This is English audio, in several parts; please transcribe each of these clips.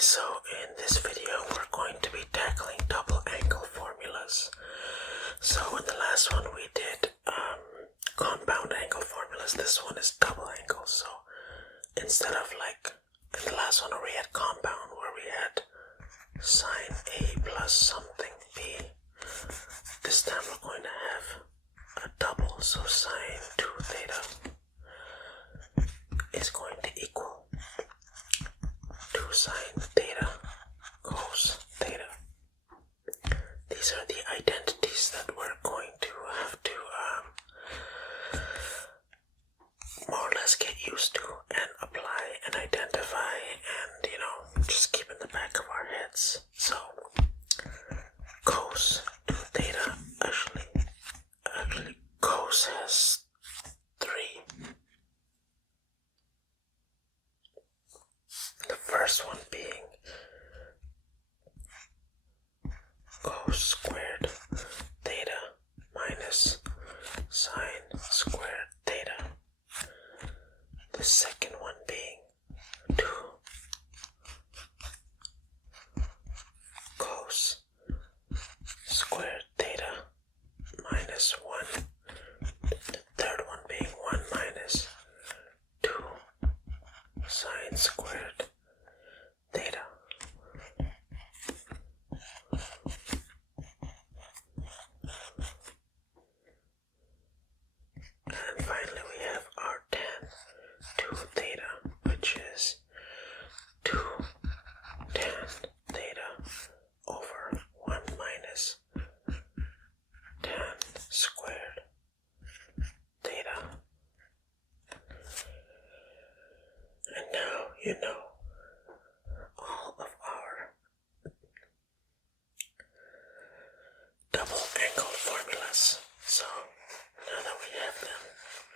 So in this video we're going to be tackling double angle formulas. So in the last one we did compound angle formulas. This one is double angle. So instead of like in the last one where we had compound, where we had sine A plus something B, this time we're going to have a double. So sine 2 theta is going to equal 2 sine theta cos theta. These are the identities that we're going to have to more or less get used to and apply and identify and, just keep in the back of our heads. So cos 2 theta, actually cos has 3. The first one being cos squared theta minus sine squared theta. The second one being 2 cos squared theta minus 1. The third one being 1 minus 2 sine squared theta. And finally we have our tan 2 theta, which is 2 tan theta over 1 minus tan squared theta. And now you know all of our double angle formulas. So now that we have them,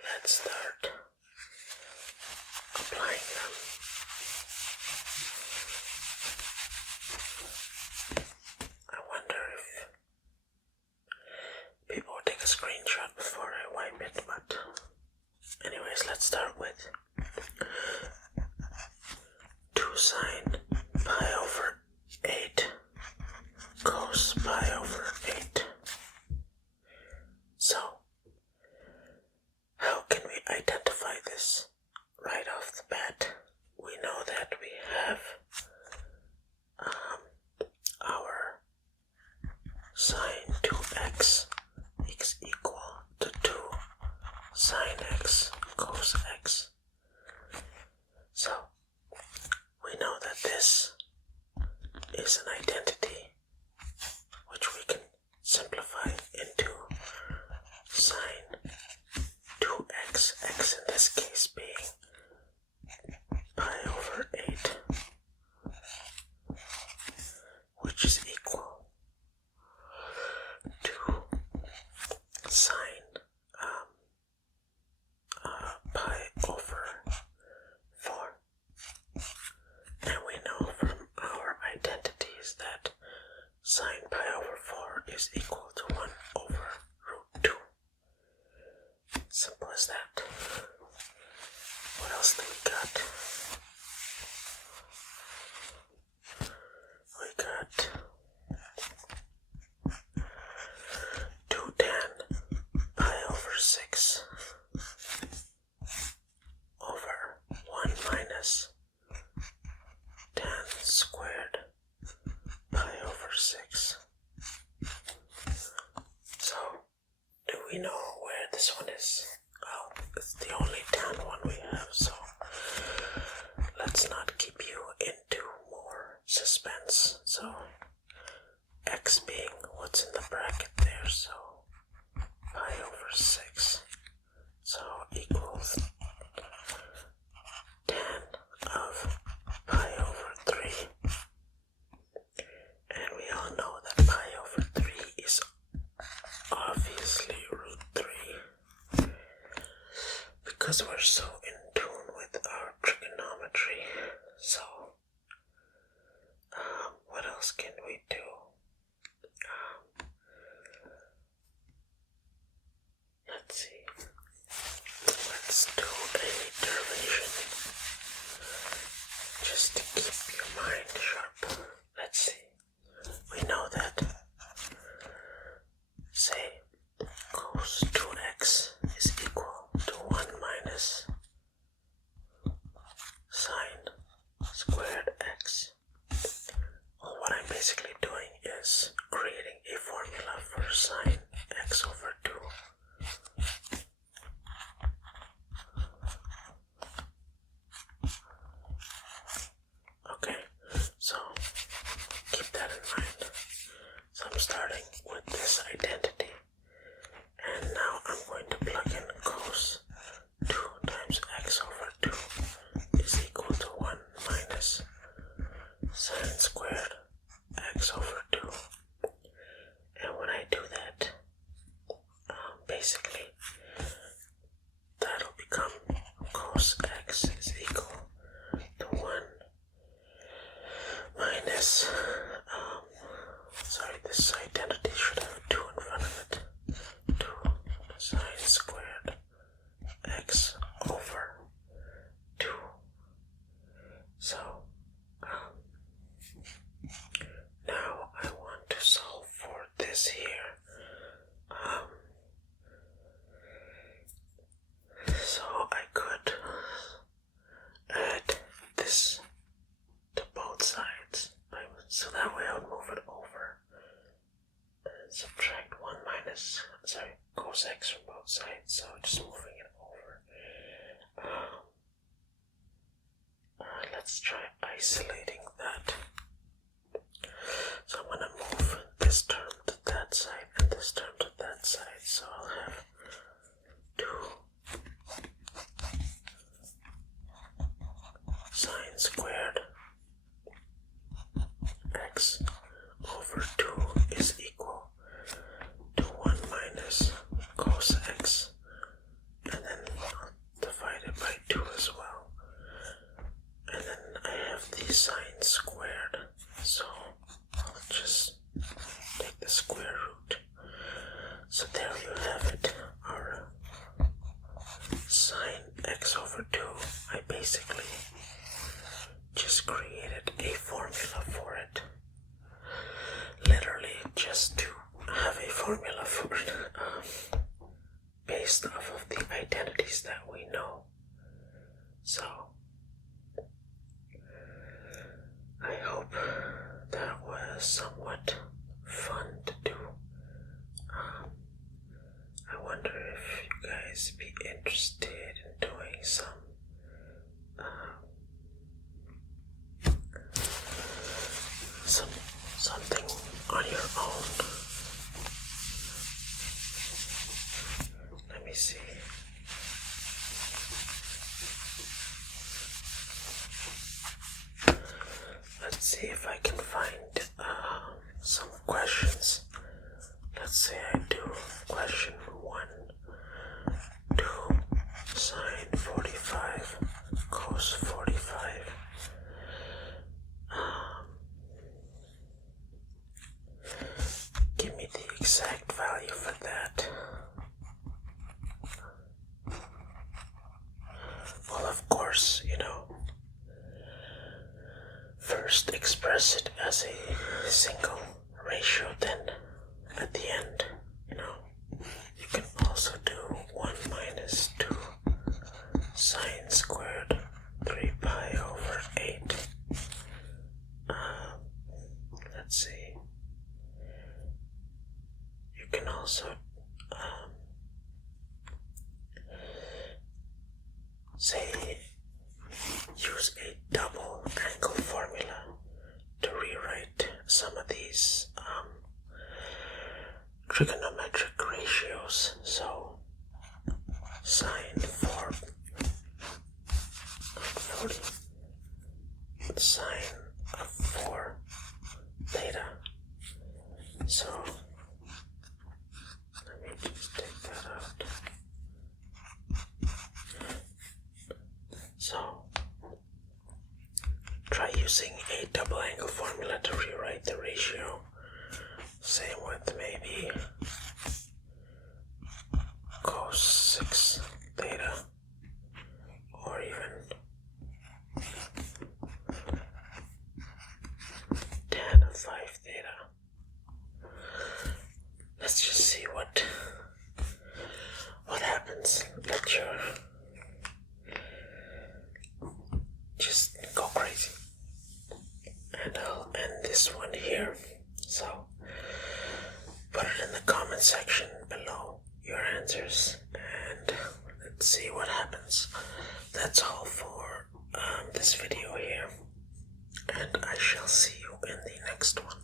let's start applying them. I wonder if people would take a screenshot before I wipe it, but anyways, let's start with 2 sine pi over 8 cos pi over 8. So, how can we identify this right off the bat? We know that we have our sine 2x is equal to 2 sine x cos x. So, we know that this is an identity which we can simplify into sine 2x, x in this case being pi over 8, which is equal to sine pi over 4. And we know from our identities that sine pi over 4 is equal to 1 over root 2. Simple as that. What else do we got? We got 2 tan pi over 6 over 1 minus tan squared pi over 6. So, do we know where this one is? Well, it's the only tan one we have, so let's not keep you into more suspense. So, x being what's in the bracket there, so pi over 6. So, equals tan of pi over 3. And we all know that pi over 3 is obviously root 3, because we're so in tune with our trigonometry. So, what else can we do? Let's see. Let's do a derivation just to keep keep your mind sharp. Let's see. We know that, say, cos 2x is equal to 1 minus sine squared x. Well, what I'm basically doing is creating a formula for sine x over 2. Okay, so keep that in mind. So I'm starting with this identity, and now I'm going to plug in cos 2 times x over 2 is equal to 1 minus sine squared x over 2. And when I do that, basically that'll become cos x is equal to 1 minus, sorry, this identity should have 2 in front of it, 2 sine squared x over 2. So, now I want to solve for this here. So I could add this to both sides, so that way I would move it over and subtract 1 minus, cos x from both sides, so just moving it over. Let's try isolating that. So I'm gonna move this term to that side and this term to that side, so I'll have 2 sine squared x over 2 is equal to 1 minus cos x, and then I'll divide it by 2 as well. And then I have the sine squared, so I'll just take the square root. So there you have it, our sine x over 2. I basically just created a formula for it. Literally just to have a formula for it, based off of the identities that we know. So I hope that was somewhat fun to do. I wonder if you guys be interested in doing something on your own. Let me see. Let's see if I can find some questions. Let's say I do question 1. 2 sine 45 cos 45. Give me the exact value for that. Well, of course, first express it as a single ratio, then at the end, you can also do 1 minus 2 sine squared 3 pi over 8. Let's see. You can also say use a double angle formula to rewrite some of these trigonometric ratios. So sine 40 sine of 4 theta. So let me just take that out. So try using a double angle formula to rewrite the ratio. Same with maybe cos 6 theta, or even comments. Let your just go crazy. And I'll end this one here. So put it in the comment section below, your answers, and let's see what happens. That's all for this video here, and I shall see you in the next one.